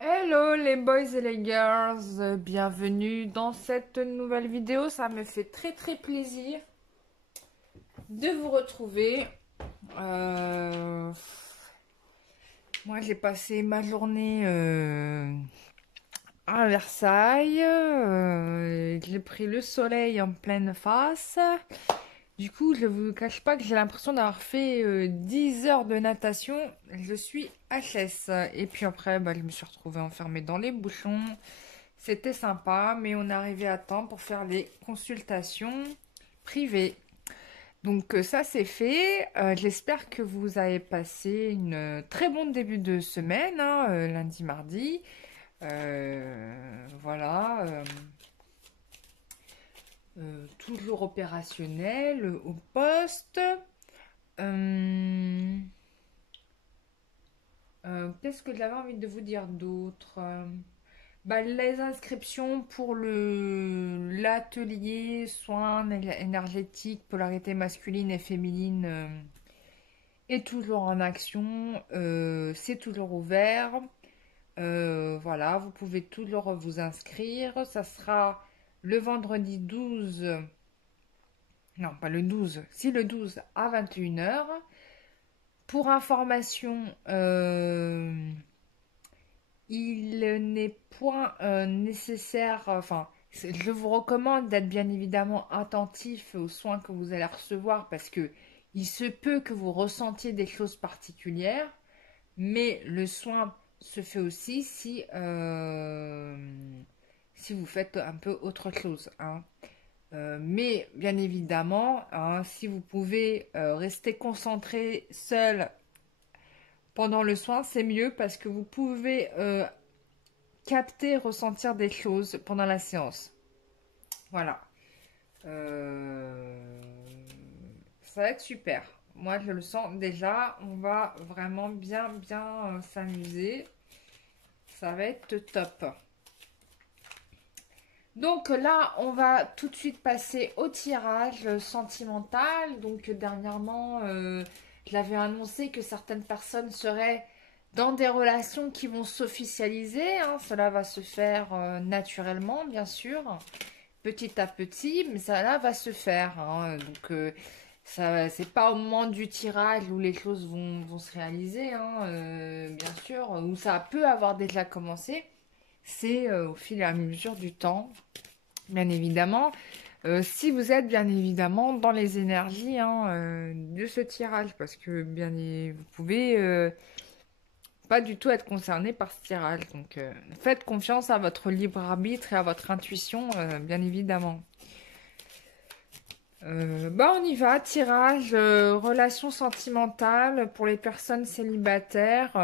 Hello les boys et les girls, bienvenue dans cette nouvelle vidéo. Ça me fait très plaisir de vous retrouver. Euh, Moi j'ai passé ma journée à Versailles. J'ai pris le soleil en pleine face. Du coup, je vous cache pas que j'ai l'impression d'avoir fait 10 heures de natation. Je suis HS. Et puis après, je me suis retrouvée enfermée dans les bouchons. C'était sympa, mais on est arrivé à temps pour faire les consultations privées. Donc ça c'est fait. J'espère que vous avez passé une très bon début de semaine, hein, lundi, mardi. Voilà. Toujours opérationnel au poste. Euh, Qu'est-ce que j'avais envie de vous dire d'autre? Les inscriptions pour l'atelier soins énergétiques, polarité masculine et féminine est toujours en action. C'est toujours ouvert. Voilà, vous pouvez toujours vous inscrire. Ça sera le vendredi 12. Non, pas le 12. Si, le 12 à 21 h. Pour information, il n'est point nécessaire, enfin, je vous recommande d'être bien évidemment attentif aux soins que vous allez recevoir parce que il se peut que vous ressentiez des choses particulières, mais le soin se fait aussi si vous faites un peu autre chose, hein. Mais bien évidemment, hein, si vous pouvez rester concentré seul pendant le soin, c'est mieux parce que vous pouvez capter, ressentir des choses pendant la séance. Voilà. Euh, Ça va être super. Moi, je le sens déjà. On va vraiment bien s'amuser. Ça va être top. Donc là, on va tout de suite passer au tirage sentimental. Donc dernièrement, j'avais annoncé que certaines personnes seraient dans des relations qui vont s'officialiser, hein. Cela va se faire naturellement, bien sûr, petit à petit, mais ça là va se faire, hein. Donc ça, c'est pas au moment du tirage où les choses vont se réaliser, hein, bien sûr, où ça peut avoir déjà commencé. C'est au fil et à mesure du temps, bien évidemment. Si vous êtes bien évidemment dans les énergies, hein, de ce tirage, parce que vous pouvez pas du tout être concerné par ce tirage. Donc faites confiance à votre libre arbitre et à votre intuition, bien évidemment. On y va, tirage, relation sentimentale pour les personnes célibataires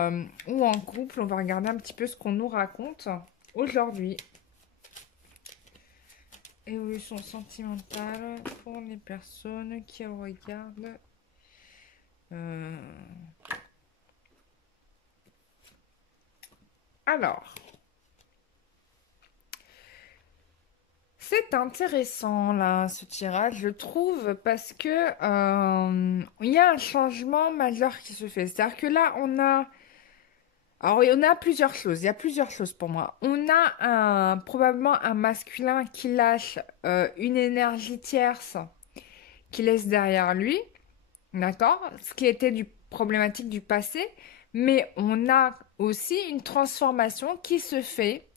ou en couple. On va regarder un petit peu ce qu'on nous raconte aujourd'hui. Évolution sentimentale pour les personnes qui regardent. euh, Alors, c'est intéressant là, ce tirage, je trouve, parce que il y a un changement majeur qui se fait. C'est-à-dire que là, alors oui, on a plusieurs choses. Il y a plusieurs choses pour moi. On a probablement un masculin qui lâche une énergie tierce, qui laisse derrière lui. D'accord? Ce qui était du problématique du passé, mais on a aussi une transformation qui se fait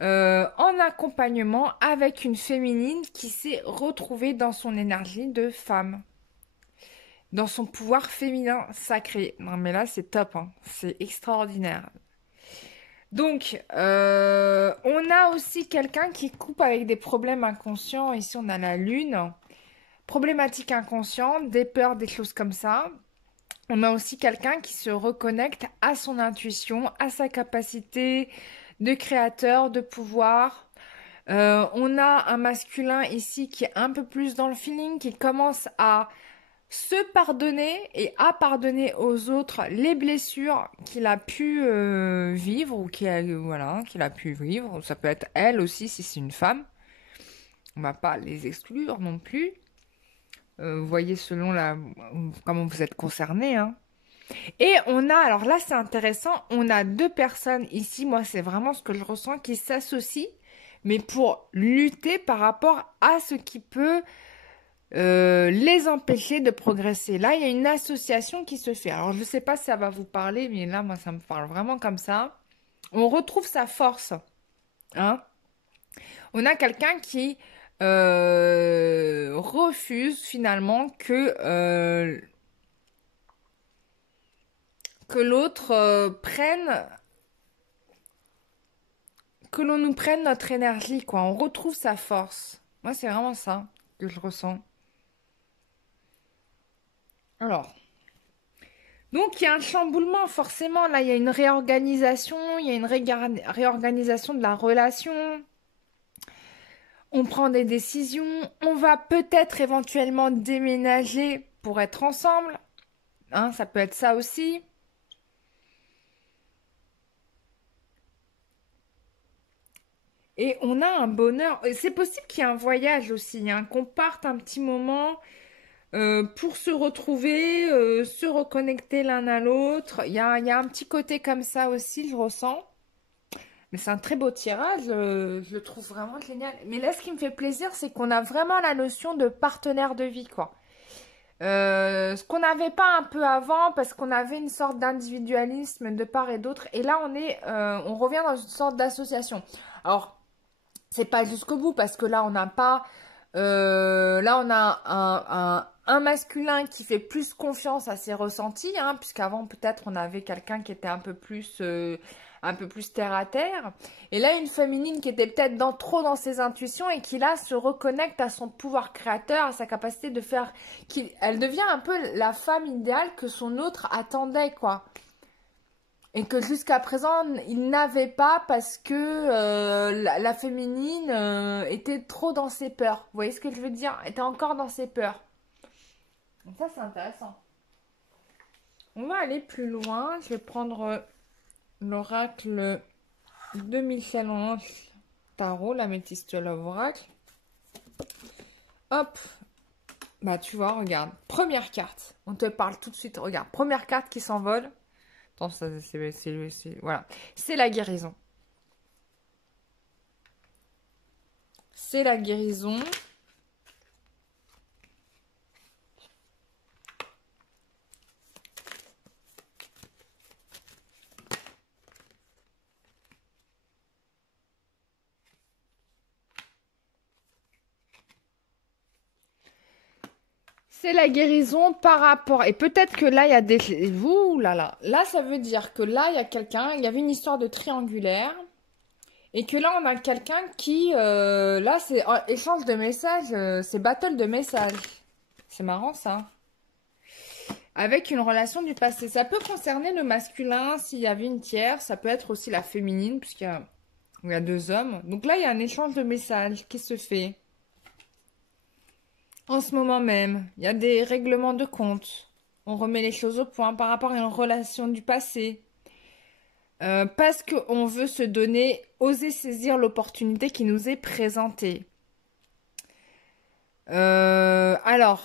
en accompagnement avec une féminine qui s'est retrouvée dans son énergie de femme, dans son pouvoir féminin sacré. Non mais là c'est top, hein. C'est extraordinaire. Donc, on a aussi quelqu'un qui coupe avec des problèmes inconscients. Ici on a la lune, problématique inconsciente, des peurs, des choses comme ça. On a aussi quelqu'un qui se reconnecte à son intuition, à sa capacité de créateur, de pouvoir. On a un masculin ici qui est un peu plus dans le feeling, qui commence à se pardonner et à pardonner aux autres les blessures qu'il a pu vivre ou qu'il a pu vivre. Ça peut être elle aussi si c'est une femme. On va pas les exclure non plus. Vous voyez selon comment vous êtes concerné, hein. Et on a, alors là c'est intéressant, on a deux personnes ici, moi c'est vraiment ce que je ressens, qui s'associent, mais pour lutter par rapport à ce qui peut les empêcher de progresser. Là, il y a une association qui se fait. Alors je ne sais pas si ça va vous parler, mais là, moi ça me parle vraiment comme ça. On retrouve sa force, hein. On a quelqu'un qui refuse finalement que l'autre prenne, que l'on nous prenne notre énergie, quoi. On retrouve sa force. Moi, c'est vraiment ça que je ressens. Alors, donc il y a un chamboulement, forcément. Là, il y a une réorganisation, il y a une réorganisation de la relation. On prend des décisions. On va peut-être éventuellement déménager pour être ensemble. Hein, ça peut être ça aussi. Et on a un bonheur. C'est possible qu'il y ait un voyage aussi, hein, qu'on parte un petit moment pour se retrouver, se reconnecter l'un à l'autre. Il y a un petit côté comme ça aussi, je ressens. Mais c'est un très beau tirage, je le trouve vraiment génial. Mais là, ce qui me fait plaisir, c'est qu'on a vraiment la notion de partenaire de vie, quoi. Ce qu'on n'avait pas un peu avant, parce qu'on avait une sorte d'individualisme de part et d'autre. Et là, on revient dans une sorte d'association. Alors, c'est pas jusqu'au bout parce que là on n'a pas là on a un masculin qui fait plus confiance à ses ressentis, hein, puisqu'avant peut-être on avait quelqu'un qui était un peu plus terre à terre, et là une féminine qui était peut-être trop dans ses intuitions et qui là se reconnecte à son pouvoir créateur, à sa capacité de faire, elle devient un peu la femme idéale que son autre attendait, quoi. Et que jusqu'à présent, il n'avait pas parce que la féminine était trop dans ses peurs. Vous voyez ce que je veux dire? Était encore dans ses peurs. Donc ça, c'est intéressant. On va aller plus loin. Je vais prendre l'oracle de Michel-Ange Tarot, l'améthyste Love Oracle. Hop. Bah, tu vois, regarde. Première carte. On te parle tout de suite. Regarde. Première carte qui s'envole. Attends, ça, voilà. C'est la guérison. C'est la guérison. C'est la guérison par rapport. Et peut-être que là, il y a des. Ouh là là. Là, ça veut dire que là, il y a quelqu'un. Il y avait une histoire de triangulaire. Et que là, on a quelqu'un qui. Là, c'est échange de messages. C'est battle de messages. C'est marrant ça. Avec une relation du passé. Ça peut concerner le masculin s'il y avait une tierce. Ça peut être aussi la féminine, il y a deux hommes. Donc là, il y a un échange de messages qui se fait. En ce moment même, il y a des règlements de compte. On remet les choses au point par rapport à une relation du passé. Parce qu'on veut se donner, oser saisir l'opportunité qui nous est présentée. Alors,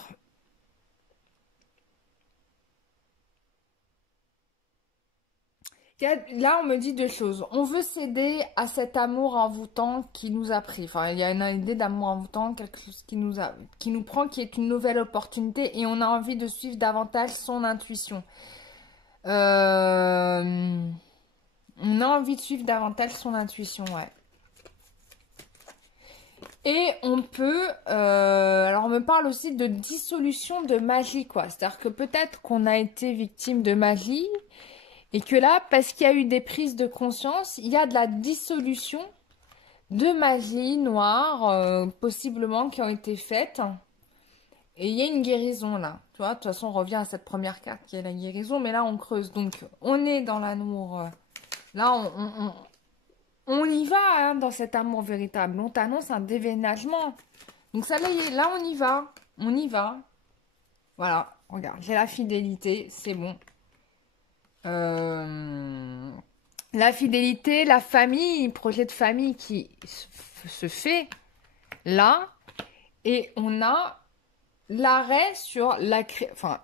là, on me dit deux choses. On veut céder à cet amour envoûtant qui nous a pris. Enfin, il y a une idée d'amour envoûtant, quelque chose qui nous prend, qui est une nouvelle opportunité, et on a envie de suivre davantage son intuition. On a envie de suivre davantage son intuition, ouais. Et on peut... alors, on me parle aussi de dissolution de magie, quoi. C'est-à-dire que peut-être qu'on a été victime de magie et que là, parce qu'il y a eu des prises de conscience, il y a de la dissolution de magie noire, possiblement, qui ont été faites. Et il y a une guérison, là. Tu vois, de toute façon, on revient à cette première carte qui est la guérison, mais là, on creuse. Donc, on est dans l'amour. Là, on y va, hein, dans cet amour véritable. On t'annonce un déménagement. Donc ça, là, on y va. On y va. Voilà, regarde, j'ai la fidélité, c'est bon. La fidélité, la famille, projet de famille qui se fait là. Et on a l'arrêt sur enfin,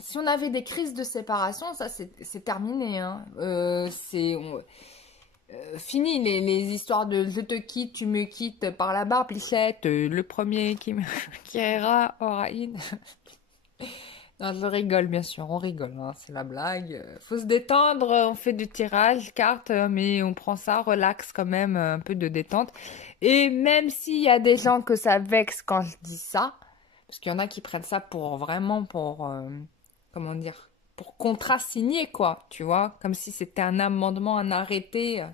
si on avait des crises de séparation, ça c'est terminé, hein. Fini les histoires de je te quitte, tu me quittes par la barbichette, le premier qui aura une. Non, je rigole, bien sûr, on rigole, hein, c'est la blague. Faut se détendre, on fait du tirage, cartes, mais on prend ça, relax quand même, un peu de détente. Et même s'il y a des gens que ça vexe quand je dis ça, parce qu'il y en a qui prennent ça pour vraiment pour, comment dire, pour contrat signé, quoi, tu vois, comme si c'était un amendement, un arrêté.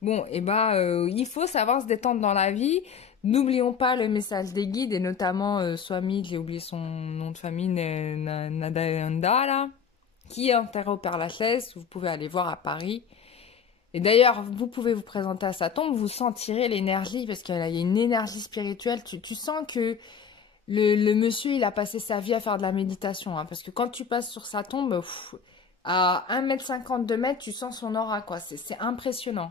Bon, et il faut savoir se détendre dans la vie. N'oublions pas le message des guides, et notamment Swami, j'ai oublié son nom de famille, Nadayananda, là, qui est enterré au Père-Lachaise. Vous pouvez aller voir à Paris. Et d'ailleurs, vous pouvez vous présenter à sa tombe, vous sentirez l'énergie, parce qu'il y a une énergie spirituelle. Tu sens que le monsieur, il a passé sa vie à faire de la méditation, hein, parce que quand tu passes sur sa tombe, à 1,50 m, 2 mètres, tu sens son aura, quoi. C'est impressionnant.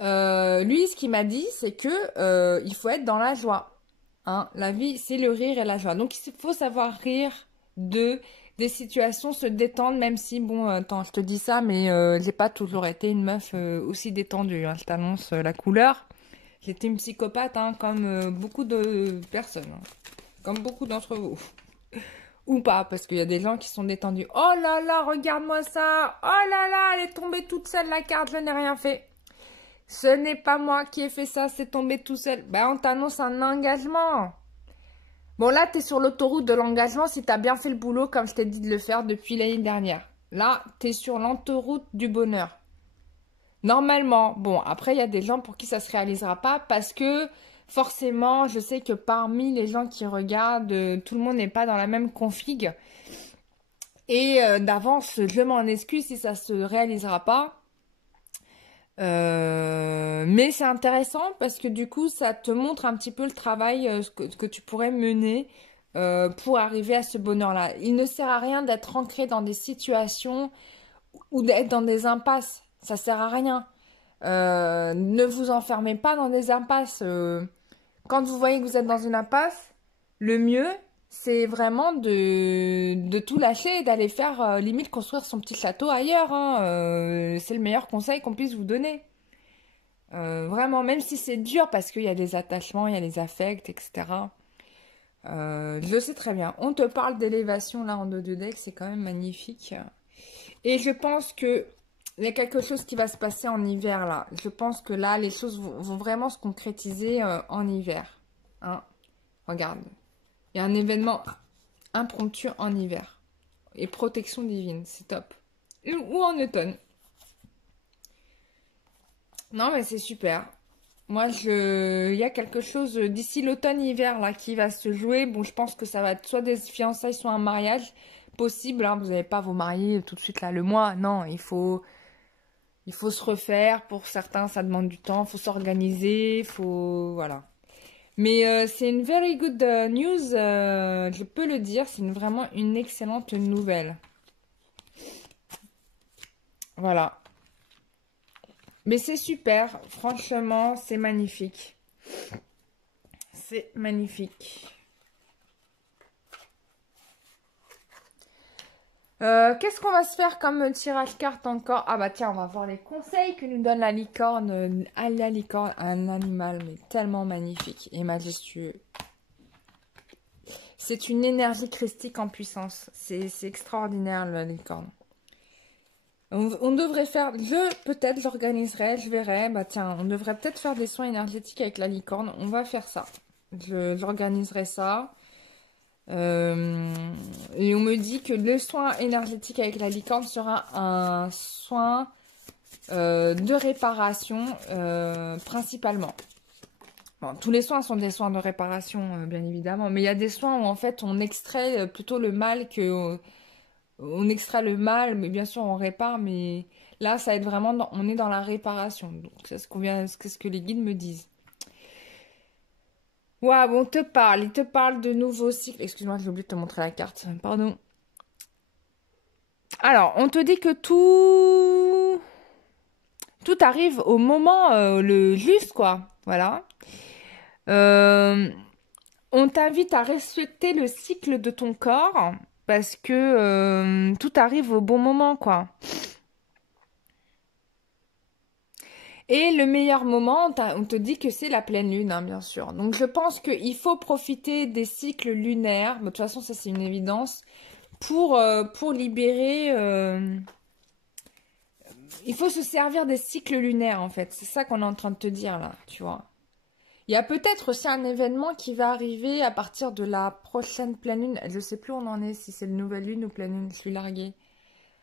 Lui, ce qu'il m'a dit, c'est que il faut être dans la joie. Hein. La vie, c'est le rire et la joie. Donc, il faut savoir rire des situations, se détendre, même si, bon, attends, je te dis ça, mais j'ai pas toujours été une meuf aussi détendue. Hein. Je t'annonce la couleur. J'étais une psychopathe, hein, comme beaucoup de personnes. Hein. Comme beaucoup d'entre vous. Ou pas, parce qu'il y a des gens qui sont détendus. Oh là là, regarde-moi ça. Oh là là, elle est tombée toute seule, la carte, je n'ai rien fait. Ce n'est pas moi qui ai fait ça, c'est tombé tout seul. Ben, on t'annonce un engagement. Bon, là, t'es sur l'autoroute de l'engagement si t'as bien fait le boulot comme je t'ai dit de le faire depuis l'année dernière. Là, t'es sur l'autoroute du bonheur. Normalement, bon, après, il y a des gens pour qui ça se réalisera pas parce que forcément, je sais que parmi les gens qui regardent, tout le monde n'est pas dans la même config. Et d'avance, je m'en excuse si ça se réalisera pas. Mais c'est intéressant parce que du coup, ça te montre un petit peu le travail que tu pourrais mener pour arriver à ce bonheur-là. Il ne sert à rien d'être ancré dans des situations ou d'être dans des impasses. Ça sert à rien. Ne vous enfermez pas dans des impasses. Quand vous voyez que vous êtes dans une impasse, le mieux, c'est vraiment de tout lâcher et d'aller faire, limite, construire son petit château ailleurs. Hein. C'est le meilleur conseil qu'on puisse vous donner. Vraiment, même si c'est dur parce qu'il y a des attachements, il y a les affects, etc. Je le sais très bien. On te parle d'élévation là en dos de deck, c'est quand même magnifique. Et je pense que il y a quelque chose qui va se passer en hiver là. Je pense que là, les choses vont vraiment se concrétiser en hiver. Hein. Regarde. Il y a un événement impromptu en hiver. Et protection divine, c'est top. Ou en automne. Non, mais c'est super. Moi, il y a quelque chose d'ici l'automne-hiver là qui va se jouer. Bon, je pense que ça va être soit des fiançailles, soit un mariage possible. Hein. Vous n'allez pas vous marier tout de suite là le mois. Non, il faut se refaire. Pour certains, ça demande du temps. Il faut s'organiser. Voilà. Mais c'est une very good news. Je peux le dire. C'est vraiment une excellente nouvelle. Voilà. Mais c'est super. Franchement, c'est magnifique. C'est magnifique. Qu'est-ce qu'on va se faire comme tirage carte encore? Ah bah tiens, on va voir les conseils que nous donne la licorne. La licorne, un animal mais tellement magnifique et majestueux. C'est une énergie christique en puissance. C'est extraordinaire la licorne. On devrait faire, peut-être j'organiserai, je verrai. Bah tiens, on devrait peut-être faire des soins énergétiques avec la licorne. On va faire ça. J'organiserai ça. Et on me dit que le soin énergétique avec la licorne sera un soin de réparation principalement. Bon, tous les soins sont des soins de réparation, bien évidemment, mais il y a des soins où en fait on extrait plutôt le mal que on extrait le mal, mais bien sûr on répare, mais là ça va être vraiment on est dans la réparation. Donc c'est ce que les guides me disent. Waouh, on te parle, il te parle de nouveaux cycles. Excuse-moi, j'ai oublié de te montrer la carte. Pardon. Alors, on te dit que tout arrive au moment le juste, quoi. Voilà. On t'invite à respecter le cycle de ton corps parce que tout arrive au bon moment, quoi. Et le meilleur moment, on te dit que c'est la pleine lune, hein, bien sûr. Donc je pense qu'il faut profiter des cycles lunaires, mais de toute façon ça c'est une évidence, pour libérer... il faut se servir des cycles lunaires en fait, c'est ça qu'on est en train de te dire là, tu vois. Il y a peut-être aussi un événement qui va arriver à partir de la prochaine pleine lune. Je sais plus où on en est, si c'est le nouvelle lune ou pleine lune, je suis larguée.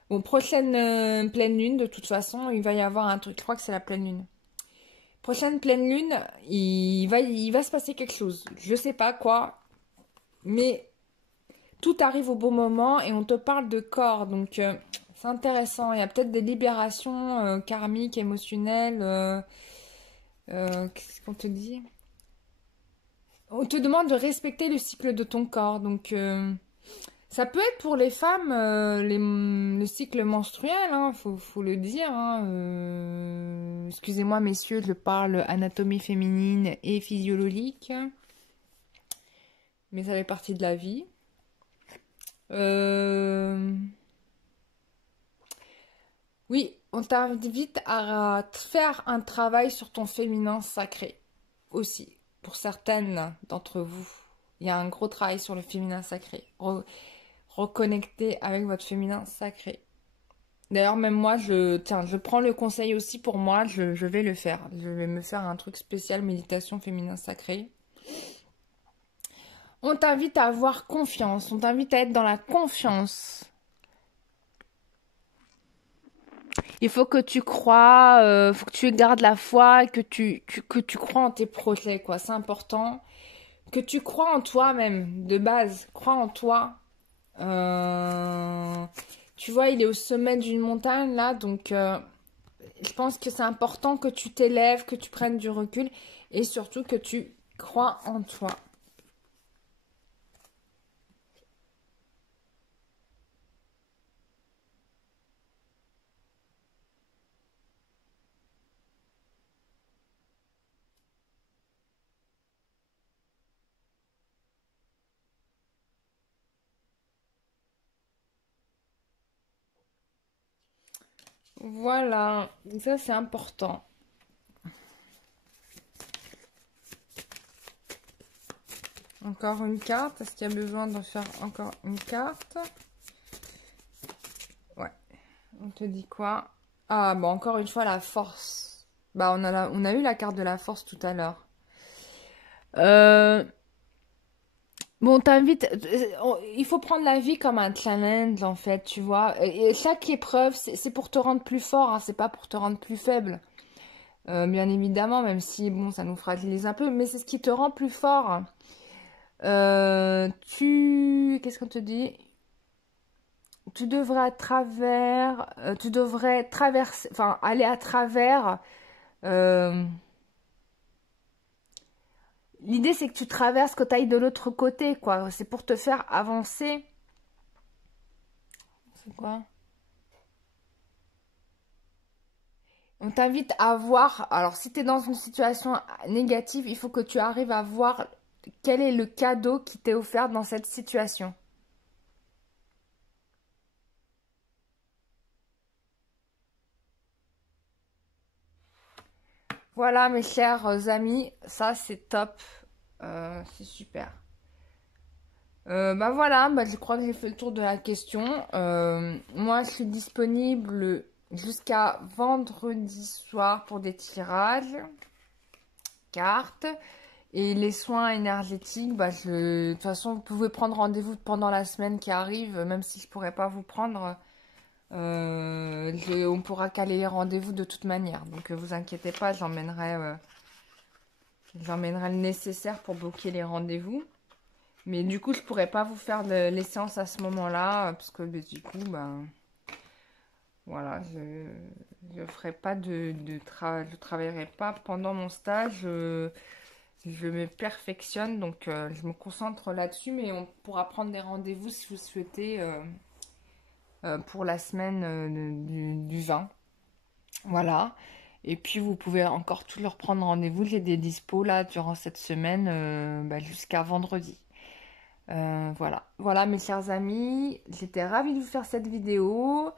Bon, prochaine pleine lune, de toute façon, il va y avoir un truc, je crois que c'est la pleine lune. Prochaine pleine lune, il va se passer quelque chose. Je sais pas quoi, mais tout arrive au bon moment et on te parle de corps, donc c'est intéressant. Il y a peut-être des libérations karmiques, émotionnelles. Qu'est-ce qu'on te dit? On te demande de respecter le cycle de ton corps, donc ça peut être pour les femmes le cycle menstruel, hein, faut le dire. Hein, excusez-moi, messieurs, je parle anatomie féminine et physiologique, mais ça fait partie de la vie. Euh, Oui, on t'invite à faire un travail sur ton féminin sacré aussi. Pour certaines d'entre vous, il y a un gros travail sur le féminin sacré. Reconnecter avec votre féminin sacré. D'ailleurs, même moi, tiens, je prends le conseil aussi pour moi, je vais le faire. Je vais me faire un truc spécial, méditation féminin sacré. On t'invite à avoir confiance, on t'invite à être dans la confiance. Il faut que tu crois, faut que tu gardes la foi, que tu crois en tes projets, quoi. C'est important. Que tu crois en toi-même, de base. Crois en toi. Euh, Tu vois, il est au sommet d'une montagne, là, donc je pense que c'est important que tu t'élèves, que tu prennes du recul et surtout que tu crois en toi. Voilà, ça c'est important. Encore une carte, est-ce qu'il y a besoin d'en faire encore une carte? Ouais, on te dit quoi? Ah, bon, encore une fois, la force. Bah, on a eu la carte de la force tout à l'heure. Euh, Bon, t'invite. Il faut prendre la vie comme un challenge, en fait, tu vois. Et chaque épreuve, c'est pour te rendre plus fort, hein, c'est pas pour te rendre plus faible. Bien évidemment, même si, bon, ça nous fragilise un peu, mais c'est ce qui te rend plus fort. Qu'est-ce qu'on te dit? Tu devrais traverser, enfin, aller à travers. euh, L'idée, c'est que tu traverses, que tu ailles de l'autre côté, quoi. C'est pour te faire avancer. C'est quoi? On t'invite à voir, alors si tu es dans une situation négative, il faut que tu arrives à voir quel est le cadeau qui t'est offert dans cette situation. Voilà mes chers amis, ça c'est top, c'est super. Bah voilà, bah, je crois que j'ai fait le tour de la question. Moi je suis disponible jusqu'à vendredi soir pour des tirages, cartes. Et les soins énergétiques, bah de toute façon, vous pouvez prendre rendez-vous pendant la semaine qui arrive, même si je pourrais pas vous prendre. On pourra caler les rendez-vous de toute manière. Donc, vous inquiétez pas, j'emmènerai le nécessaire pour bloquer les rendez-vous. Mais du coup, je pourrais pas vous faire les séances à ce moment-là, parce que du coup, ben voilà, je ferai pas je travaillerai pas pendant mon stage. Je me perfectionne, donc je me concentre là-dessus, mais on pourra prendre des rendez-vous si vous souhaitez pour la semaine du 20. Voilà. Et puis vous pouvez encore tout leur prendre rendez-vous. J'ai des dispos là durant cette semaine jusqu'à vendredi. Voilà. Voilà mes chers amis, j'étais ravie de vous faire cette vidéo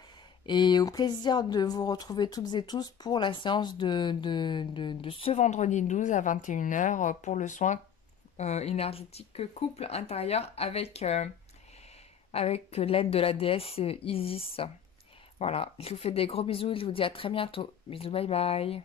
et au plaisir de vous retrouver toutes et tous pour la séance de ce vendredi 12 à 21h pour le soin énergétique couple intérieur avec l'aide de la déesse Isis. Voilà, je vous fais des gros bisous, je vous dis à très bientôt. Bisous, bye bye.